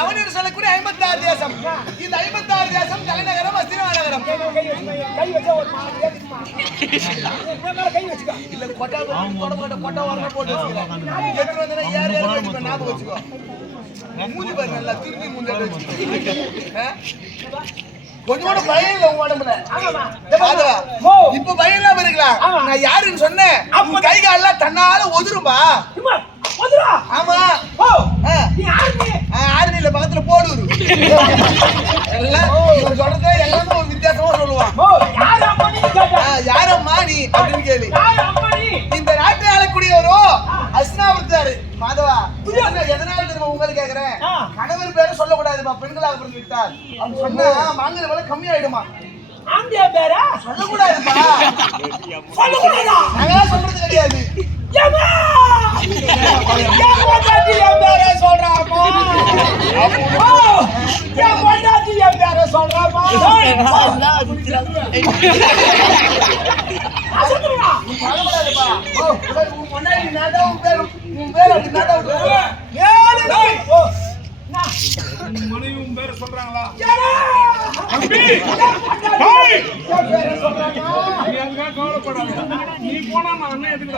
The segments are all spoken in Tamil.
அவன் என்று சொல்லக்கூடிய 56 தேசம். இந்த 56 தேசம் தலைநகரம் அஸ்தினாநகரம். கை வச்சா ஒரு கை வச்சுக்க. இல்ல கொட்டா வரணும் போட்டு வச்சுக்கிறேன். எத்தனை வந்து ஏறு வச்சுக்கோ, ஞாபகம் வச்சுக்கோ. மூஞ்சி பாரு நல்லா திருப்பி மூஞ்சாட்டு வச்சுக்கோ. கொஞ்சோட பயம் இல்ல உங்க உடம்புல. இப்ப பயம் இல்லாம இருக்கலாம். நான் யாருன்னு சொன்னேன் கை காலெல்லாம் தன்னால ஒதுரும்பா. ஆமா ஆர்மி இல்ல பக்கத்துல போடுரு. சொல்றதே எல்லாமே ஒரு வித்தியாசமா சொல்லுவான். யாரம்மா நீ அப்படின்னு கேள்வி. இந்த நாட்டை ஆளக்கூடியவரோ அஸ்னாபுரத்தாரு மாதவா. எதனால தெரியுமா உங்களுக்கு கேக்குறேன்? கணவர் பேரை சொல்லக்கூடாதுப்பா, பெண்களாக பிறந்து விட்டார் அப்படி சொன்னா மாங்கல விலை கம்மியாயிடுமா. சொல்லக்கூடாதுப்பா. நாங்க சொல்றது கிடையாது. மனைவியும் பேர சொல்றாங்களா? கவலைப்படாத, நீ போனா நான் அண்ணன் எதுக்கு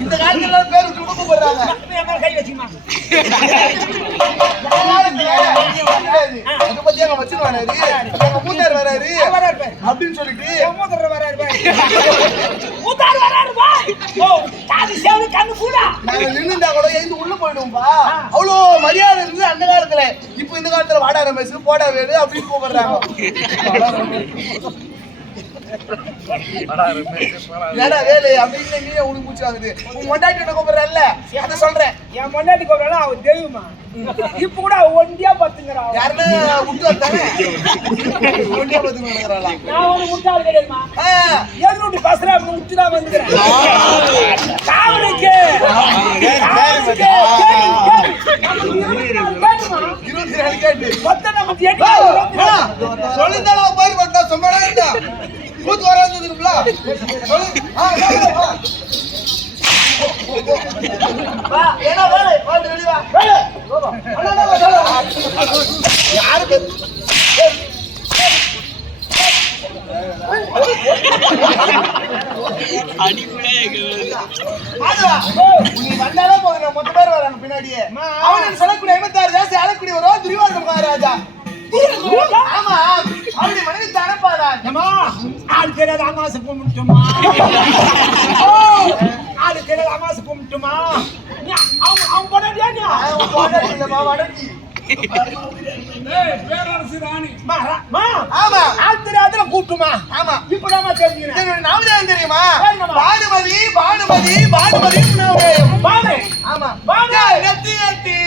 இந்த காலத்துல பேர் விட்டு கூப்பிடுறாங்க. கை வச்சுமா பத்தி எங்க வச்சு வராரு, எங்க மூத்தார் வராரு அப்படின்னு சொல்லிட்டு நாங்க நின்னுட்டா கூட எழுந்து உள்ள போயிடுவோம்பா. அவ்வளோ மரியாதை இருந்து அந்த காலத்துல. இப்ப இந்த காலத்துல வாடா ரமேஷ் போடா வேடு அப்படின்னு கூப்பிடுறாங்க. வேலை அப்படின்னு நீயே உனக்கு பூச்சி வாங்குது. உன் மொண்டாட்டி கூப்பிடுறல்ல அதை சொல்றேன். என் மொண்டாட்டி கூப்பிடலாம் அவன் தெய்வமா. இப்ப கூட ஒண்டியா பத்துங்கிறா. யாருன்னா விட்டு வந்தானே ஒண்டியா பத்துங்கிறாளா? நான் ஒரு முட்டாள் கிடையாதுமா. எதுனுட்டு பசரா விட்டுதான் வந்துக்கிறேன். காவலுக்கு 24 கேட்டு மொத்தம் நமக்கு சொல்லிருந்தாலும் போய் பார்த்தா சொன்னாடா கூத்து வராதுங்களா? யாருக்கு நீ வந்தாலும் போகிறேன். மொத்த பேர் வராங்க பின்னாடியே. அவன் சொல்லக்கூடிய 56 தேசம் ஆளக்கூடிய ஒரு துரியோதன மகாராஜா. ஆமா அவருடைய மனைவி தனப்பாதான். ஆள் தெரியாத அமாசை கும்பிட்டுமா? ஆள் தெரியாத அமாசை கும்பிட்டுமா? அவன் போனாடியா? வடக்கி பேரரசு ராணி. ஆமா ஆள் தெரியாதுல கூட்டுமா? ஆமா இப்பதாமா தெரிஞ்சுக்கிறேன். நாமதான் தெரியுமா? பானுமதி பானுமதி பானுமதி பானு. ஆமா பானு நெத்தி நெத்தி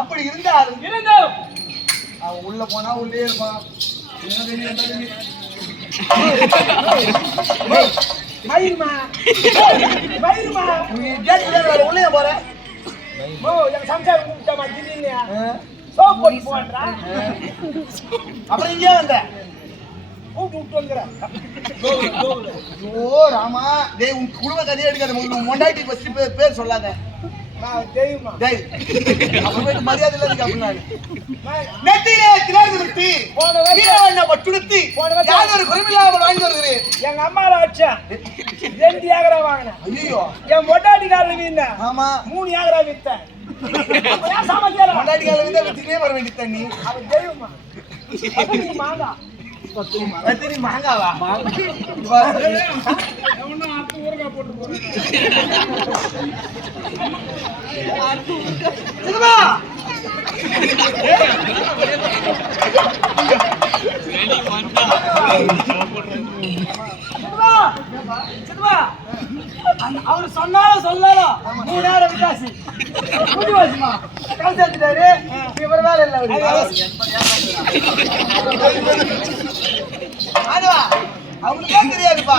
அப்படி இருந்தாலும் உள்ள போனா உள்ளே இருப்பான். மயிர்மா மயிர்மா உள்ளே போற சம்சாரம் கூப்பிட்டா திடீர்னு சோப் போட்டு போன்றா. அப்புறம் இங்கே வந்த கூப்பிட்டு வந்துக்கிறேன். ஓ ராமா டேய் உன் குடும்ப கதையை எடுக்காத. மொண்டாட்டி ஃபர்ஸ்ட் பேர் சொல்லாத. தெரியுமா? மரியாதை இல்ல அப்படின்னா நெத்தியிலே திராட்சை வெட்டி வீரவண்ண பட்டுடுத்தி யார் ஒரு குறைவில்லாமல் வாங்கி வருகிறேன். எங்க அம்மாவை அடிச்சேன் 2 ஏக்கரா வாங்கினேன். ஐயோ என் பொட்டாட்டி காலில் வீந்தேன் ஆமா 3 ஏக்கரா வித்தேன். ஏன் சமைக்கிறேன் கொண்டாடி கால வந்து வித்துட்டே வர வேண்டிய தண்ணி அவன் தெய்வமா மாங்கா பத்திரி மாங்காவா எவனா அத்து ஊறுகாய் போட்டு போறேன். சிவா சித்தப்பா அவர் சொன்னாலும் சொல்லலாம் 3 நேரம் விட்டாச்சு புரிஞ்சு வச்சுமா காசு எடுத்துட்டாரு இவர் வேலை இல்லை ஆடுவா அவங்களுக்கே தெரியாதுப்பா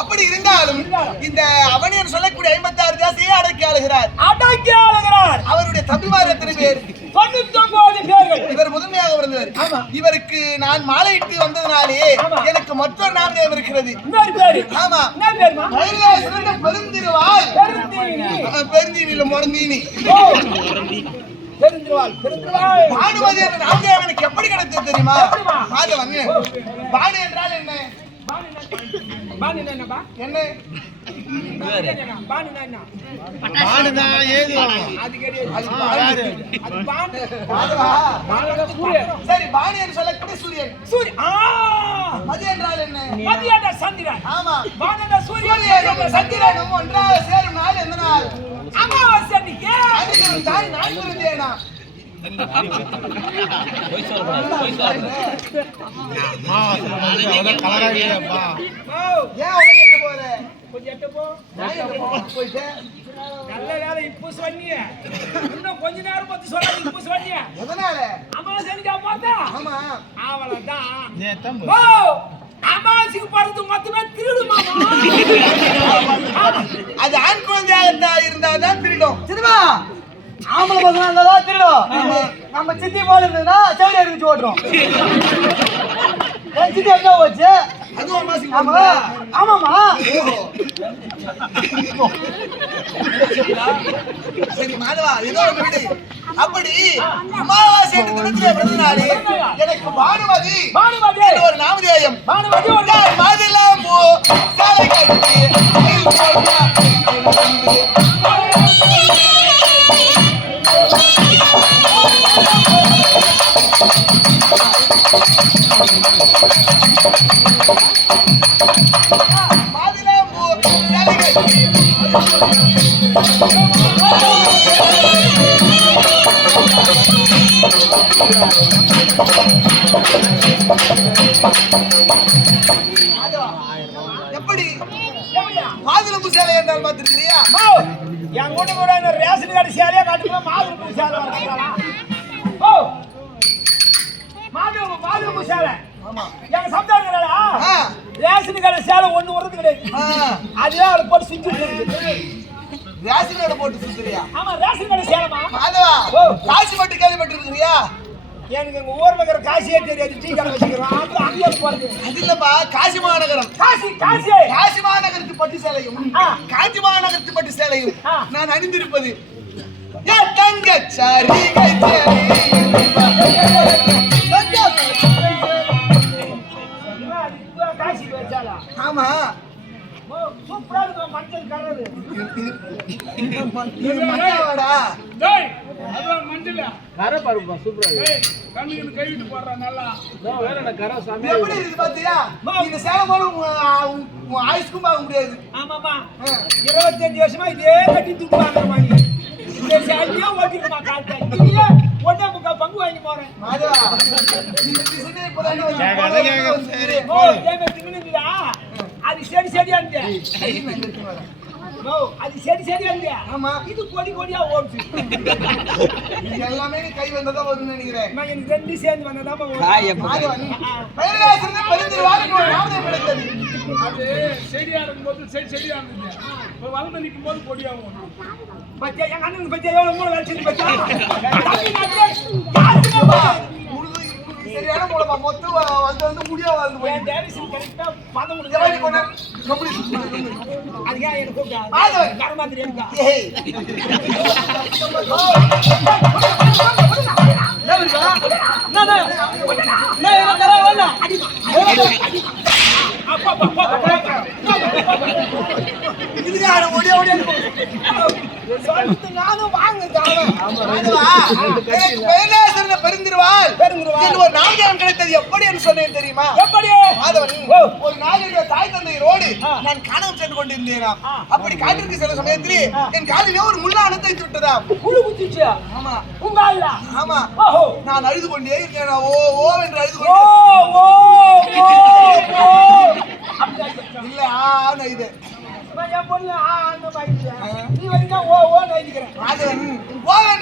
அப்படி இருந்தாலும் இந்த அவனியன் சொல்லக்கூடிய 56 தேசையே அடக்கி ஆளுகிறார் அடக்கி ஆளுகிறார். அவருடைய தம்பிமார் எத்தனை பேர் 99 பேர்கள். இவர் முதன்மையாக பிறந்தவர் இவருக்கு நான் மாலையிட்டு வந்ததுனாலே எனக்கு மற்றொரு நாமதேவம் இருக்கிறது. இன்னொரு பேரு ஆமா என்ன பேருமா? மயிலே சிறந்த பெருந்திருவாள் பெருந்தீனில முறந்தீனி பெருந்திருவாள் பானுமதி என்ற நாமதேவம் எனக்கு எப்படி கிடைத்தது தெரியுமா? மாதவன் பானு என்றால் என்ன? பானு என்னப்பா? என்ன பானு என்ன? அது கிடையாது. அது பானு. அது பானு. மாதவா பானுல சூரியன். சரி பானு என்று சொல்லக்கூடிய சூரியன். சூரியன். மதி என்றால் என்ன? மதி என்ற சந்திரன். ஆமா பானு சூரியன் என்ற சந்திரன். சந்திரனும் ஒன்றாக சேரும் நாள் எந்த நாள்? அமாவாசை அன்னைக்கு. அதுக்கு தாய் நாள் பிறந்தேனா? ஏன் உலகிட்டு போற? கொஞ்சம் எட்ட போ. நான் எங்க போயிட்டு நல்ல வேலை இப்போ சொன்னீங்க. இன்னும் கொஞ்ச நேரம் பத்தி சொல்லாத இப்போ சொன்னீங்க. எதனால? அமாவாசை அன்னைக்கு பார்த்தா ஆமா அவ்வளவுதான். ஓ அமாவாசைக்கு போறது மொத்தமே திருடு மாமா. அது ஆண் குழந்தையாக இருந்தாதான் திருடும். திருமா ஆம்பளை பசங்க இருந்தாதான் திருடும். நம்ம சித்தி போல இருந்ததுன்னா செவடி அடிச்சு ஓட்டுறோம். என் சித்தி எங்க போச்சு? அதுவும் அமாவாசைக்கு ஆமா வருதா? ஆமாமா. சரி மாதவா ஏதோ ஒரு வீடு அப்படி அமாவாசை என்று தினத்திலே பிறந்தனாலே எனக்கு பானுமதி என்ற ஒரு நாமதேயம் மாதிலாம் சாலை கட்டி எப்படி மாதுளம்பூ சேலை என்றால் பார்த்திருக்கிறியா? என் கூட கூட இந்த ரேஷன் கார்டு சேலையா காட்டுக்குள்ள மாதுளம்பூ சேலை வர்றாங்களா? ஓ மாதுளம்பூ சேலை எங்க சம்சாரிக்கிறாளா? ரேஷன் கார்டு சேலை ஒண்ணு வருது கிடையாது. அதுதான் அதை போட்டு சுத்தி ரேஷன் கார்டு போட்டு சுத்துறியா? ஆமா ரேஷன் கார்டு சேலைமா. மாதவா காசு மட்டும் கேள்விப்பட்டிருக்கிறியா? எனக்கு எங்க ஊர்ல இருக்கிற காசியே தெரியாது. டீ கடை வச்சுக்கிறோம். அது அங்கே போறது. அது இல்லப்பா காசி மாநகரம். காசி மாநகரத்து பட்டு சேலையும் காஞ்சி மாநகரத்து பட்டு சேலையும் நான் அணிந்திருப்பது தங்கச்சாரி காசி வச்சாலா? ஆமா சூப்பரா இருக்கும் மஞ்சள் கலரு. மஞ்சாவாடா டேய் அதான் மஞ்சளா கரை பாருப்பா சூப்பரா டேய் கண்ணுக்கு கை விட்டு போடுறா நல்லா. வேற என்ன கரை சாமி. எப்படி இருக்கு பாத்தியா? இந்த சேலை போல உன் ஆயுஷ்க்கும் பார்க்க முடியாது. ஆமாமா 25 வருஷமா இதே கட்டி தூக்கு வாங்குற மாதிரி இந்த சேலையே ஓட்டிருமா காட்டா. இல்லையா ஒண்ணே முக்கா பங்கு வாங்கி போறேன். மாதவா இந்த டிசைனே இப்பதான் ஓ ஏமே திமினுடா. அது சரி சரியா இருந்தே. அது சரி சரியா இருந்தே. ஆமா இது கொடி கொடியா ஓடுச்சு. இது எல்லாமே கை வந்ததா வரும்னு நினைக்கிறேன். நான் எனக்கு ரெண்டு சேர்ந்து வந்ததா ஓடுச்சு. மாதவா பயிராசிரியர் பரிந்துருவாங்க ஒரு நாமதேவம் கிடைத்தது. அது செடியா இருக்கும்போது செடியா இருந்துச்சு. இப்போ வளர்ந்து நிற்கும் போது கொடியாகும். பச்சை எங்க அண்ணன் பச்சை எவ்வளவு மூணு வச்சிருந்து பச்சை. சரியான மூலமா மொத்தம் வந்து முடியா வந்து போய் என் டேவிசன் கரெக்டா பதம் ஜவாரி முடிஞ்சு. கொண்டா கம்ப்ளீட். அதுக்கா எனக்கு கூப்பிட்டா. மாதவன் கரமாத்திரி இருக்கா. ஏய் என்ன இதுக்காக ஓடியா ஓடியா நானும் வாங்க பெருந்திருவாள் ஒரு நாகரம் கிடைத்தது எப்படி என்று சொன்னேன் தெரியுமா? எப்படி? ஒரு நாகரிக தாய் தந்தையரோடு நான் காணகம் சென்று கொண்டிருந்தேன். அப்படி காட்டிற்கு சென்ற சமயத்தில் என் காலிலே ஒரு முள்ளா அனுப்பித்து விட்டதா? புழு குத்திச்சியா? ஆமா. உங்க ஆளா? ஆமா. நான் அழுது கொண்டே இருக்கேன். ஓ ஓ என்று அழுது ஓ ஓ ஓ இல்ல ஆ இது என் பொண்ணு அந்த மாதிரி நீ வந்து ஓ ஓ நினைக்கிறேன்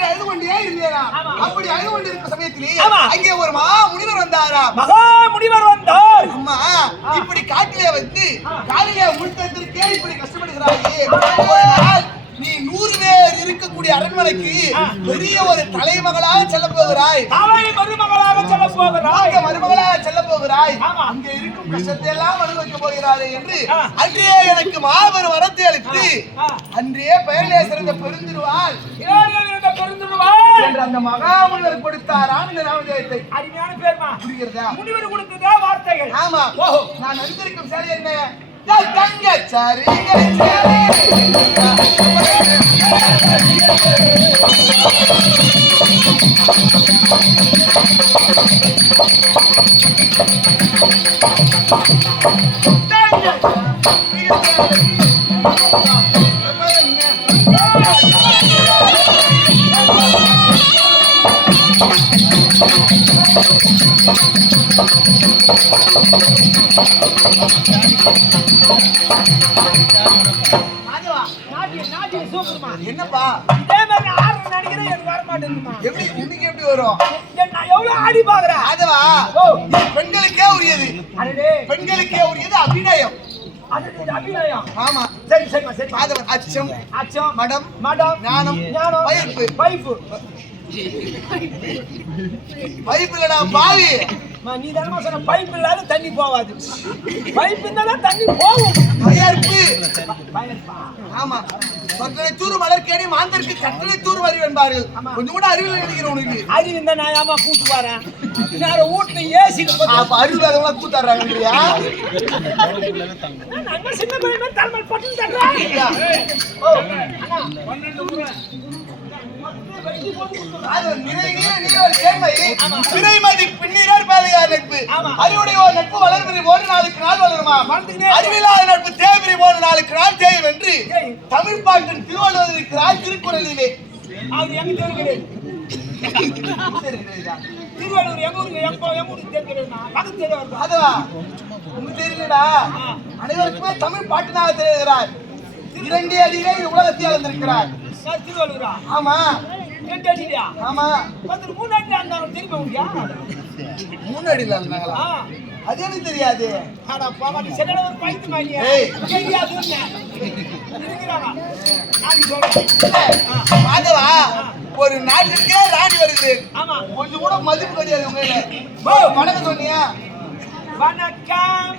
அழுது கொண்டே இருந்தேனா? அப்படி அழுது கொண்டு இருக்கிற சமயத்திலே அங்கே ஒரு முனிவர் வந்தாரா? மகா முனிவர் வந்தார். அம்மா இப்படி காட்டிலே வந்து காலிலே முழுத்தத்திற்கே இப்படி கஷ்டப்படுகிறாயே. ஒரு நாள் நீ 100 பேர் இருக்கக்கூடிய அரண்மனைக்கு பெரிய ஒரு தலைமகளாக செல்ல போகிறாய். மருமகளாக செல்ல போகிறாய். மருமகளாக செல்ல போகிறாய். அங்கே இருக்கும் கஷ்டத்தை எல்லாம் அனுபவிக்க போகிறாரே என்று அன்றே எனக்கு மாபெரும் வரத்தை அளித்து அன்றே பெயரிலே சிறந்த பெருந்திருவாள் என்று அந்த மகாமுனிவர் கொடுத்தாராம் இந்த நாமதேயத்தை. அருமையான பேர்மா. புரிகிறதா? முனிவர் கொடுத்ததா வார்த்தைகள். ஆமா. நான் நடித்திருக்கும் சரி என்ன தங்க சாரி என்னப்பா இதே மாதிரி ஆறு நடிக்கிறேன் எனக்கு வர மாட்டேங்குமா? எப்படி இன்னைக்கு எப்படி வரும்? நான் எவ்வளவு ஆடி பாக்குறேன். அதுவா பெண்களுக்கே உரியது. பெண்களுக்கே உரியது அபிநயம். அபிநயம். ஆமா. சரி சரிமா சரி. அச்சம் அச்சம் மடம் மடம் ஞானம் ஞானம் பைப்பு பைப்பு பைப்பு இல்லடா பாவி. நீ தானமா சொன்ன பைப் இல்லாத தண்ணி போவாது. பைப் இருந்தாலும் தண்ணி போகும். பயர்ப்பு. ஆமா. கட்டளை தூறு மலர்கேணி மாந்தருக்கு கட்டளை தூறு அறிவு என்பார்கள். கொஞ்சம் கூட அறிவில் நினைக்கிறேன் உனக்கு. அறிவு இந்த நான் ஏமா கூட்டு வரேன். நான் வீட்டுல ஏசிட்டு அப்ப அறிவு அதெல்லாம் கூத்தாடுறாங்க இல்லையா? நான் சின்ன பையன் தலைமை பட்டு தர்றேன். அறிவுடைய நட்பு வளர்பிரி போன்று நாளுக்கு நாள் வளருமா? அறிவில்லாத நட்பு தேய்பிரி போன்று நாளுக்கு நாள் தேயும் என்று தமிழ் பாட்டின் திருவள்ளுவர் இருக்கிறார் திருக்குறளிலே. அது எங்க தெரிகிறது? திருவள்ளுவர் எங்க ஊருக்கு எங்க ஊருக்கு தெரிகிறது? அதுவா உங்களுக்கு தெரியலடா? அனைவருக்குமே தமிழ் பாட்டினாக தெரிகிறார். 2 அடியிலே உலகத்தை அளந்திருக்கிறார். திருவள்ளுவரா? ஆமா. 2 அடியா? ஆமா. 3 அடி இருந்தாலும் தெரியுமா உங்களுக்கு? 3 அடியில இருந்தாங்களா? அது எனக்கு தெரியாது. ஆனா பாவா நீ செல்லட ஒரு பைத்து மானியா? ஏய் தெரியாது என்ன? இருக்குறாங்க. நான் சொல்றேன். மாதவா ஒரு நாட்டுக்கே ராணி வருது. ஆமா. கொஞ்சம் கூட மதிப்பு கிடையாது உங்களுக்கு. வணக்கம் சொன்னியா? வணக்கம்.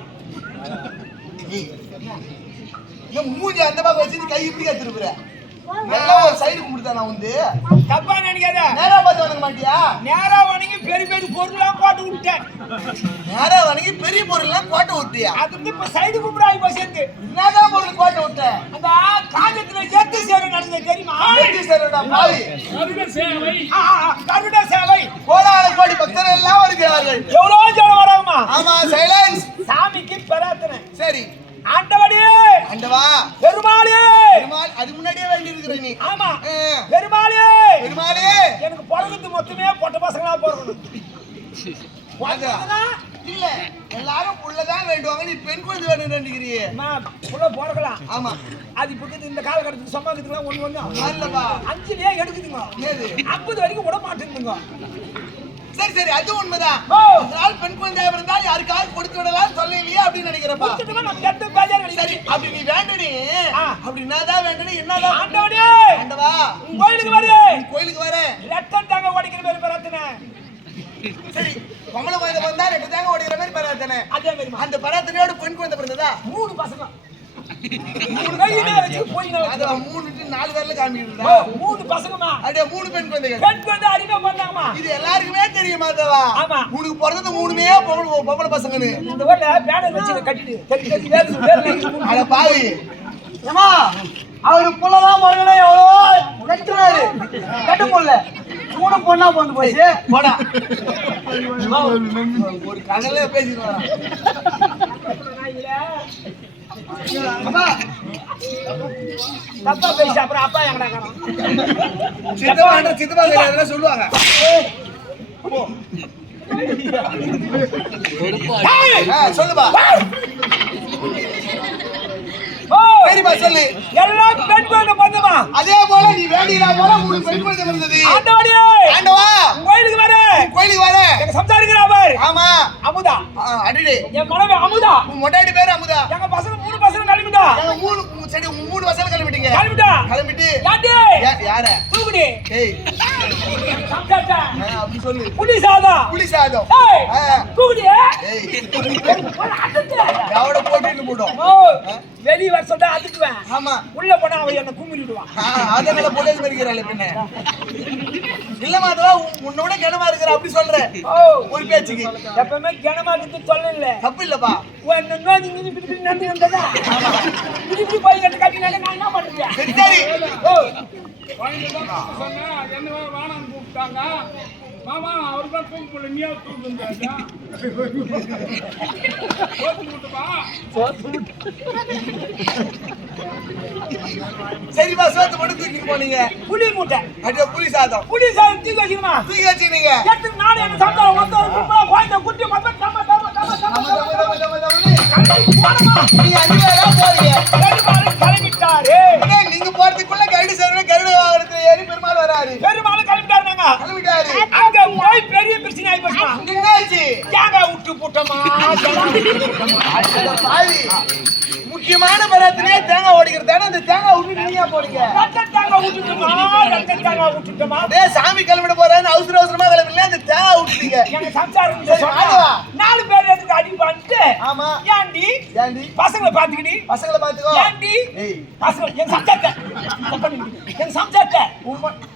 ஏன் மூஞ்சி அந்த பக்கம் வச்சிட்டு கை இப்படி திருப்புற? நல்லா ஒரு சைடு கும்பிடுதா நான் வந்து தப்பா நினைக்காத. நேரா பார்த்து வணங்க மாட்டியா? நேரா வணங்கி பெரிய பெரிய பொருள்லாம் போட்டு விட்டேன். நேரா வணங்கி பெரிய பொருள்லாம் போட்டு விட்டியா? அது வந்து இப்ப சைடு கும்பிடு ஆகி போச்சு. என்னதான் பொருள் போட்டு விட்ட? அந்த காஞ்சத்துல எத்து சேவை நடந்தது தெரியுமா? எத்து சேவைடா பாவி. கருட சேவை. கருட சேவை. கோடான கோடி பக்தர்கள் எல்லாம் வருகிறார்கள். எவ்வளவு ஜனம் வராமா? ஆமா சைலன்ஸ். சாமிக்கு பிரார்த்தனை. சரி. ஆண்டவனே ஆண்டவா பெருமாளே பெருமாள் அது முன்னாடியே வேண்டி இருக்கிற நீ. ஆமா பெருமாளே பெருமாளே எனக்கு பொறகுது மொத்தமே பொட்ட பசங்களா போறணும். இல்ல எல்லாரும் புள்ளதான் வேண்டுவாங்க. நீ பெண் குழந்தை வேணும் நினைக்கிறியே? நான் புள்ள போறக்கலாம். ஆமா அது இப்ப இந்த காலகட்டத்துக்கு சம்பாதிக்கலாம் ஒண்ணு ஒண்ணு இல்லப்பா 5லயே எடுக்குதுங்க. ஏது 50 வரைக்கும் விட மாட்டேங்குதுங்க. சரி சரி அது உண்மைதான். அதனால பெண் குழந்தை இருந்தால் யாருக்காவது கொடுத்து விடலாம் சொல்ல இல்லையா அப்படின்னு நினைக்கிறப்பா. சரி அப்படி நீ வேண்டனே அப்படின்னா தான் வேண்டனே என்னதான்? ஆண்டவனே ஆண்டவா உன் கோயிலுக்கு வரே. கோயிலுக்கு வரே. ரத்தம் தாங்க ஓடிக்கிற மாதிரி பிரார்த்தனை. சரி பொம்பளை குழந்தை வந்தா ரத்தம் தாங்க ஓடிக்கிற மாதிரி பிரார்த்தனை. அதே மாதிரி அந்த பிரார்த்தனையோட பெண் குழந்தை பிறந்ததா? 3 பசங்க. 3 கையில வச்சு போய் அது 3 டு 4 பேர்ல காமிக்கிறா. 3 பசங்கமா அடே 3 பெண் குழந்தைகள். பெண் வந்து அடிமை பண்ணாங்கமா. இது எல்லாருக்குமே தெரியும் மாதவா. ஆமா. உனக்கு பிறந்தது 3மே பொம்பளை பசங்கன்னு. இந்த ஊர்ல பேனர் வச்சு கட்டிட்டு கட்டி வேறு அட பாவி. ஏமா அவரு புள்ளதான் மகனே எவ்வளோ கட்டுறாரு கட்ட போடல கூட பொண்ணா போந்து போச்சு போடா. ஒரு கதையில பேசிட்டு வரான். அம்மா தப்பா பேசி அப்புறம் அப்பா எங்கடா காணோம். சித்தப்பா கிடையாதுன்னு சொல்லுவாங்க. சொல்லுப்பா. சரிப்பா சொல்லு. எல்லாம் பெண் குழந்தை பொண்ணுமா. அதே போல நீ வேண்டினா போல 3 பெண் குழந்தை வந்தது. ஆண்டவரே ஆண்டவா கோயிலுக்கு வர கோயிலுக்கு வர எங்க சம்சாரிக்கிறா பாரு. ஆமா அமுதா. அடிடே என் மனைவி அமுதா. உன் மொட்டாடி பேரு அமுதா. எங்க பசங்க 3 பசங்க கிளம்பிட்டா. எங்க 3 வருஷம் கிளம்பிட்டீங்க. கிளம்பிட்டு யாரு யார தூக்குடி ஏய் சம்சாரிட்டா அப்படி சொல்லு. புளி சாதம் புளி சாதம். தூக்குடி ஏய் எவட போட்டுட்டு போடும். வெளிய வர சொல்றா அதுக்குவேன். ஆமா உள்ள போனா அவ என்ன கும்மி விடுவான். அதனால போலீஸ் மரிக்கிறாளே பின்ன. இல்ல மாதவா உன்னோட கனமா இருக்கிற அப்படி சொல்ற. ஒரு பேச்சுக்கு எப்பவுமே கனமா இருந்து சொல்லல. தப்பு இல்லப்பா. ஒன்னு நோதி நீ பிடி நம்பி வந்ததா. இப்படி போய் கட்ட கட்டி நான் என்ன பண்றேன். சரி சரி. சொன்னா என்ன வானான்னு கூப்பிட்டாங்க. மாமா அவர் தான் கூப்பிடல நீயா கூப்பிட்டு சரிப்பா சோத்து மட்டும் தூக்கிட்டு போனீங்க. புளி மூட்டை அடியே புளி சாதம். புளி சாதம் தூக்கி வச்சுக்கமா. தூக்கி வச்சுனீங்க. எட்டு நானே என்ன சாப்பிட்டா வந்து கோயில குட்டி மத்த தம்ம நீங்க 5 பேரா போறீங்க. கிளம்பிட்டாரு. நீங்க போறதுக்குள்ள கரடி சேரணும். கரடி வாகனத்துல ஏறி பெருமாள் வராரு. பெருமாள் கிளம்பிட்டாருங்க. கிளம்பிட்டாரு. அங்க போய் பெரிய பிரச்சனை ஆயி போச்சுமா. என்னாச்சு? தேங்காய் விட்டு போட்டோமா. பாவி முக்கியமான பராத்திலே தேங்காய் ஓடிக்கிறதானே அந்த தேங்காய் விட்டு நீயா போறீங்க. தேங்காய் விட்டுட்டோமா. டேய் சாமி கிளம்பிட போறான்னு அவசரமா கிளம்பிடல அந்த தேங்காய் விட்டுட்டீங்க. எங்க சம்சாரம் ஆமா. 4 பேர் எதுக்கு அடி பண்ணிட்டு. ஆமா. ஏண்டி ஏண்டி பசங்களை பாத்துக்கிடி. பசங்களை பாத்துக்கோ. ஏண்டி ஏய் பசங்க எங்க சம்சாரத்தை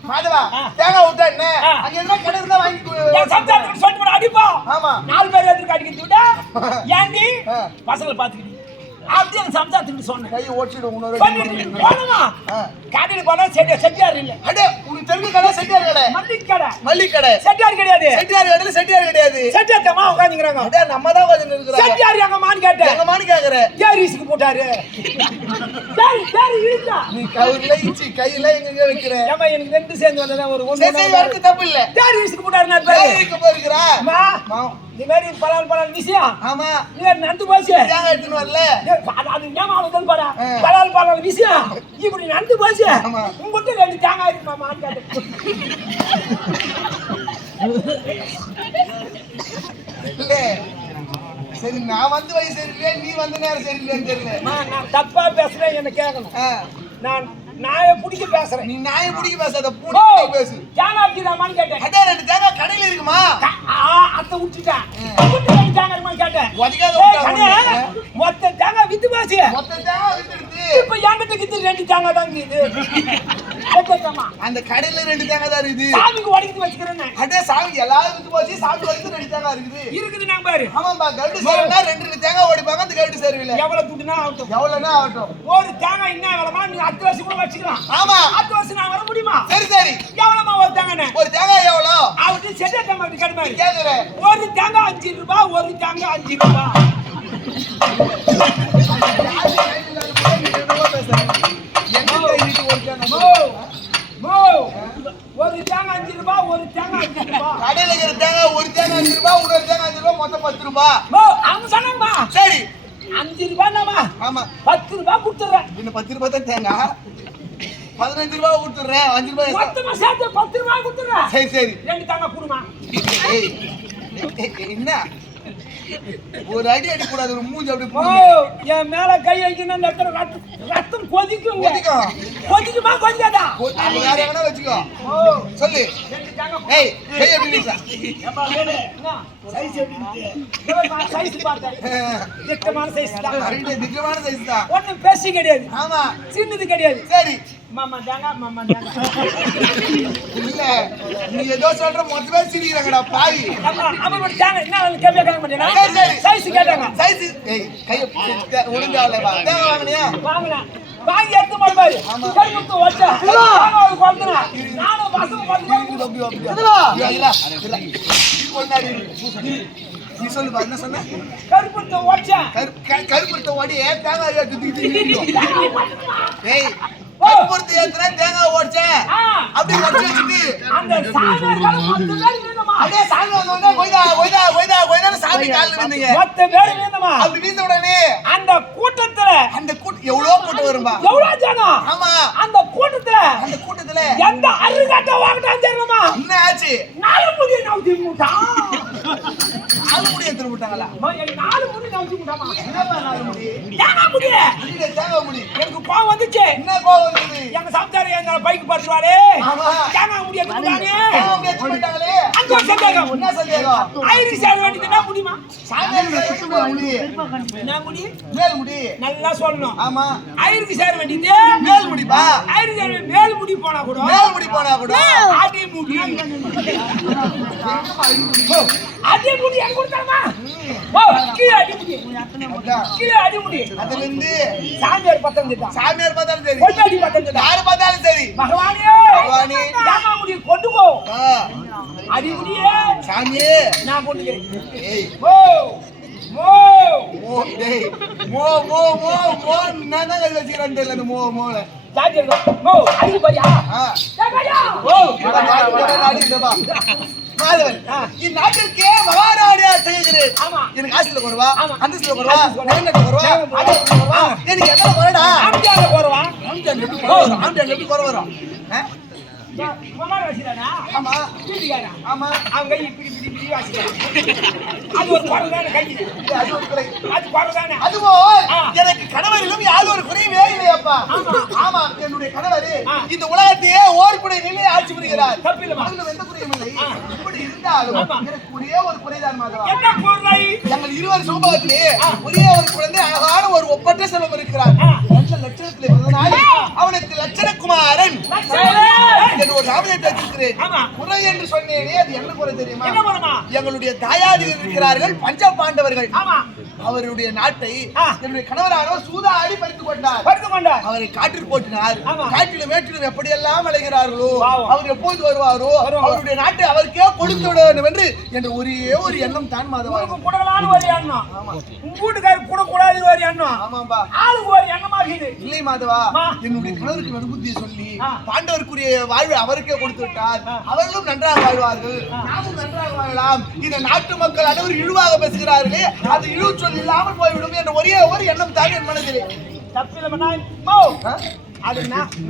மாதவா தேங்காய் விட்டா என்ன ஆ. அங்க என்ன கடை இருந்தா வாங்கி என் சம்சாரத்துக்கு சொல்லிட்டு போன அடிப்பா. ஆமா. 4 பேர் எதுக்கு அடிக்கிறது விட ஏண்டி ஆ. பசங்களை பாத்துக்கிடி. அப்படி எங்க சம்சாரத்துக்கு சொன்னேன். கை ஓடிச்சிடும் உன்னோட. போனமா காட்டில போனா செட்டியார் இல்ல. அடே உனக்கு தெரிஞ்ச கடை செட்டியார் கடை. மல்லிகை கடை. செட்டியார் கிடையாது. செட்டியார் கடையில செட்டியார் கிடையாது. செட்டியார்மா உட்காந்துக்கிறாங்க. அடே நம்ம தான் உட்கார்ந்து இருக்கறோம். செட்டியார் எங்க மான் கேட்டேன். எங்க மானு கேக்குற. யார் ரிஸ்க் போட்டாரு. சரி இழுத்தா. நீ கையில இச்சி கையில எங்க வைக்கிற. ஏமா எனக்கு 2 சேர்ந்து வந்ததா ஒரு சரி யாருக்கு தப்பு இல்ல. யார் ரிஸ்க் போட்டாருன்னா பேரு. யாருக்கு போறீங்கடா? அம்மா நீ மாதிரி பலால் விஷயம். ஆமா. நீ நந்து போச்சு. தேங்காய் எடுத்துன்னு வரல. அது ஏமா அவனுக்கு பாரு. பலால் விஷயம். இப்படி நந்து போச்சு. ஆமா. உங்ககிட்ட 2 தேங்காய் இருக்கு மாமா கேட்டேன். இல்ல சரி நான் வந்து வயசு சரியில்லையா நீ வந்த நேரம் சரியில்லையான்னு தெரியல. நான் தப்பா பேசுறேன் என்ன கேட்கணும். நான் நாயை பிடிக்க பேசுறேன். நீ நாயை பிடிக்க பேசாத ஓ, பூனை பேசு. தேங்காய் இருக்குதாமான்னு கேட்டேன். அடே 2 தேங்காய் கடையில இருக்குமா? அத்தை விட்டுட்டேன். விட்டு 2 தேங்காய் இருக்குமான்னு கேட்டேன். ஒதிக்காத ஏய், விட்டா கண்ணே, ஒண்ணு. மொத்த தேங்காய் வித்து போச்சு. மொத்த தேங்காய் வித்துடுது. இப்ப என்கிட்ட கிட்ட 2 தேங்காய் தான் இருக்குது. அந்த கடையில 2 தேங்காய் தான் இருக்குது. சாமிக்கு வடித்து வச்சுக்கிறேன். அடே சாமி எல்லாரும் வித்து போச்சு. சாமி வரைக்கும் 2 தேங்காய் இருக்குது. இருக்குது நான் பாரு. ஆமாம்பா கருடு சேருனா 2 தேங்காய் ஓடிப்பாங்க அந்த கருடு சேருவில. எவ்வளவு துட்டுனா ஆகட்டும். எவ்வளவுனா ஆகட்டும். ஒரு தேங்காய் என்ன விலைமா நீ 10 வருஷம் கூட வச்சுக்கலாம். ஆமா. 10 வருஷம் நான் வர முடியுமா? சரி சரி. எவ்வளவுமா ஒரு தேங்காய்? ஒரு தேங்காய் எவ்வளோ? அவரு செட்டா தேங்காய் கடுமை. கேக்குறேன். ஒரு தேங்காய் 5 ரூபாய், ஒரு தேங்காய் 5 ரூபாய். ஒரு தேங்காய் 5 ரூபாய், ஒரு தேங்காய் 5 ரூபாய். கடையில இருக்கிற தேங்காய் ஒரு தேங்காய் 5 ரூபாய், ஒரு தேங்காய் 5 ரூபாய், மொத்தம் 10 ரூபாய். அவங்க சொன்னாங்கம்மா. சரி 5 ரூபாய்னாமா? ஆமா. 10 ரூபாய் கொடுத்துறேன். இன்னும் 10 ரூபாய் தான் தேங்காய். 15 ரூபாய் கொடுத்துறேன். 5 ரூபாய் மொத்தமா சேர்த்து 10 ரூபாய் கொடுத்துறேன். சரி சரி. 2 தேங்காய் கொடுமா. ஏய் என்ன ஒரு அடி அடி கூடாது, ஒரு மூஞ்சி அப்படி ஓ, என் மேல கை வைக்கணும், அந்த இடத்துல ரத்தம் கொதிக்குங்க. கொதிக்கும். கொதிக்குமா கொதிக்காதா? அது வேற எவனா வச்சுக்கோ. சொல்லு. ஏய், கை எப்படி வீசா? சைஸ் பார்த்தேன், திட்டமான சைஸ் தான். கரெக்ட், திட்டமான சைஸ் தான். ஒண்ணும் பெருசு கிடையாது, ஆமா, சின்னது கிடையாது. சரி. மாமா தாங்க, மாமா தாங்க. இல்ல, நீ ஏதோ சொல்ற மொத்தமே சிரிக்கிறாங்கடா பாய். ஆமா, அப்ப மட்டும் தாங்க. என்ன கேட்க மாட்டேனா? சரி, சரி. சைஸ் கேட்டாங்க. சைஸ். ஏய், கைய ஒழுங்காவல பா. தேங்க வாங்குனியா? வாங்கினா வாங்கி எடுத்து போடுவாரு. ஆமா. கருப்பு வச்சா ஒரு குழந்தை நானும் பசங்க பார்த்து அப்படி அப்படி. இல்ல, இல்ல. நீ கொண்டாடி. நீ சொல்லு பா, என்ன சொன்ன? கருப்பு வச்சா கருப்புத்த ஓடி தேங்காய் ஏய், கருப்புத்த ஏத்துனா தேங்காய் ஓடிச்சேன் அப்படி உடச்சு வச்சுட்டு அந்த சாமியார்கள் 10 பேர் வீந்தமா. அப்படியே சாமி வந்தோடனே கொய்தா கொய்தா கொய்தா கொய்தான்னு சாமி காலில் விழுந்தீங்க. 10 பேர் வீந்தமா. அப்படி வீந்த உடனே அந்த கூட்டத்துல அந்த கூட்டம் எவ்வளவு கூட்டம் வரும்பா. எவ்வளவு ஜனம்? ஆமா, அந்த கூட்டத்துல அந்த கூட்டத்துல எந்த அருகாட்ட வாங்கட்டான் தெரியுமா? என்ன ஆச்சு? 4 முடி நவுத்தி முட்டான். 4 முடி எடுத்து விட்டாங்களா? 4 முடி நவுத்தி முட்டாமா? என்னப்பா 4 முடி? தேங்காய் முடி. இல்ல, தேங்காய் முடி. எனக்கு கோவம் வந்துச்சு. என்ன கோவம் வந்தது? எங்க சாப்பிட்டாரு எங்க பைக் பார்த்துவாரு. ஆமா, தேங்காய் முடி எடுத்துட்டானே. தேங்காய் முடி எடுத்து போயிட்டாங்களே. அந்த ஒரு சந்தேகம். என்ன சந்தேகம்? ஐரிஷ் ஆட வேண்டியதுன்னா முடியுமா? சாமியார் எடுத்து போற முடி, என்ன முடி? மேல் முடி. நல்லா சொல்லணும். ஆமா, ஐரிஷ் சேர வேண்டியது மேல் முடிப்பா. ஐரிஷ் சேர மேல் முடி போனா கூட மேல் முடி போனா கூட அடி முடி. அடி முடி எங்க கொடுத்தாமா? ஓ, கீழே அடி முடி. அதான். கீழே அடி முடி. அதுல இருந்து சாமியார் பத்தம் திட்டான். சாமியார் பார்த்தாலும் சரி, கொண்டாடி பத்தம் திட்டான். யாரு பார்த்தாலும் சரி, பகவானே, பகவானே. தேங்காய் முடி கொண்டு போ. ஆ, அடி முடியே சாமியே. நான் கொண்டுக்கிறேன். ஏய், ஓ மோ மோ, டேய், மோ மோ மோ மோ நான் தான் வச்சுக்கிறேன் தெரியல. அந்த மோ மோல ஜாதி மோ அடி பாரியா? ஆ, தேங்காயா? ஓ அடிக்கிறப்பா மாதவன், இந்நாட்டிற்கே மகாராணியார் செய்கிறேன். ஆமா. எனக்கு ஆசில குறவா, ஆமா. அந்தஸ்துல குறவா, நகங்கட்ட குறவா, அடத்துல குறவா, எனக்கு எத்தனை குறடா? ஆம்டியால போறவா? ஆம்டன் எப்படி குறை வரும்? ஆம்டன் எப்படி குறை வரும்? ஆ? மமார வச்சிரானா? ஆமா, வீட்டுக்காரா? ஆமா. அவங்க இப்படி இப்படி இப்படி வாசிக்கிறாங்க. அது ஒரு குறதான கை. இது அது ஒரு குறை. அது குறதானே. அதுபோல் ஆ. எனக்கு கணவரிலும் யாரும் ஒரு குறைவே இல்லையப்பா. ஆமா, என்னுடைய கணவர் ஆ. இந்த உலகத்தையே ஓர்குடை நிலையை ஆட்சி புரிகிறார். தப்பில்லைமா? அதிலும் எந்த குறையும் இல்லை. இப்படி இருந்தாலும் ஆமா. எனக்கு ஒரே ஒரு குறைதான் மாதவா. என்ன குறை? எங்கள் இருவர் சோபாவத்திலே ஒரே ஒரு குழந்தை, அழகான ஒரு ஒப்பற்ற செல்வம் இருக்கிறார். ஆ. அந்த லட்சணத்திலே பிறந்தனால அவனுக்கு லட்சணகுமாரன் என்று ஒரு நாமத்தை வச்சிருக்கிறேன். ஆமா. குறை என்று சொன்னேனே, அது என்ன குறை தெரியுமா? என்ன பண்ணுமா? எங்களுடைய தாயாதிகள் இருக்கிறார்கள், பஞ்ச பாண்டவர்கள். ஆமா. அவருடைய நாட்டை ஆ. என்னுடைய கணவரானவர் சூதாடி பறித்துக் கொண்டார். படுத்து கொண்டார். அவரை காற்றில் போட்டினார். ஆமா. காற்றிலும் மேற்றிலும் எப்படியெல்லாம் அலைகிறார்களோ, பாவம். அவர் எப்போது வருவாரோ அவருடைய நாட்டை அவருக்கே கொடுத்து விட வேண்டும் என்று ஒரே ஒரு எண்ணம் தான் மாதவா. உனக்கு கூடலான்னு ஒரு எண்ணம். உங்க வீட்டுக்காரர் கூட கூடாது ஒரு எண்ணம். ஆமாம்பா. ஆளுக்கு ஒரு எண்ணமாகுது. இல்லை மாதவா, ஆ. என்னுடைய கணவருக்கு நடுபுத்தியை சொல்லி ஆ. பாண்டவருக்குரிய வாழ்வை அவருக்கே கொடுத்து விட்டார். அவர்களும் நன்றாக வாழ்வார்கள், நாமும் நன்றாக வாழலாம். இந்த நாட்டு மக்கள் அனைவரும் இழிவாக பேசுகிறார்களே, அது இழிவு சொல் இல்லாமல் போய்விடும் என்ற ஒரே ஒரு எண்ணம் தான் என் மனதிலே. தப்பில்லை. ஆ? அது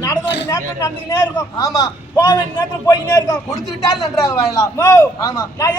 நடந்து வந்து நேரத்தில் நடந்துக்கினே இருக்கும். ஆமா, போவேன் நேரத்தில் போய்கினே இருக்கும். கொடுத்து விட்டால் நன்றாக வாழலாம். மோ ஆமா. நான்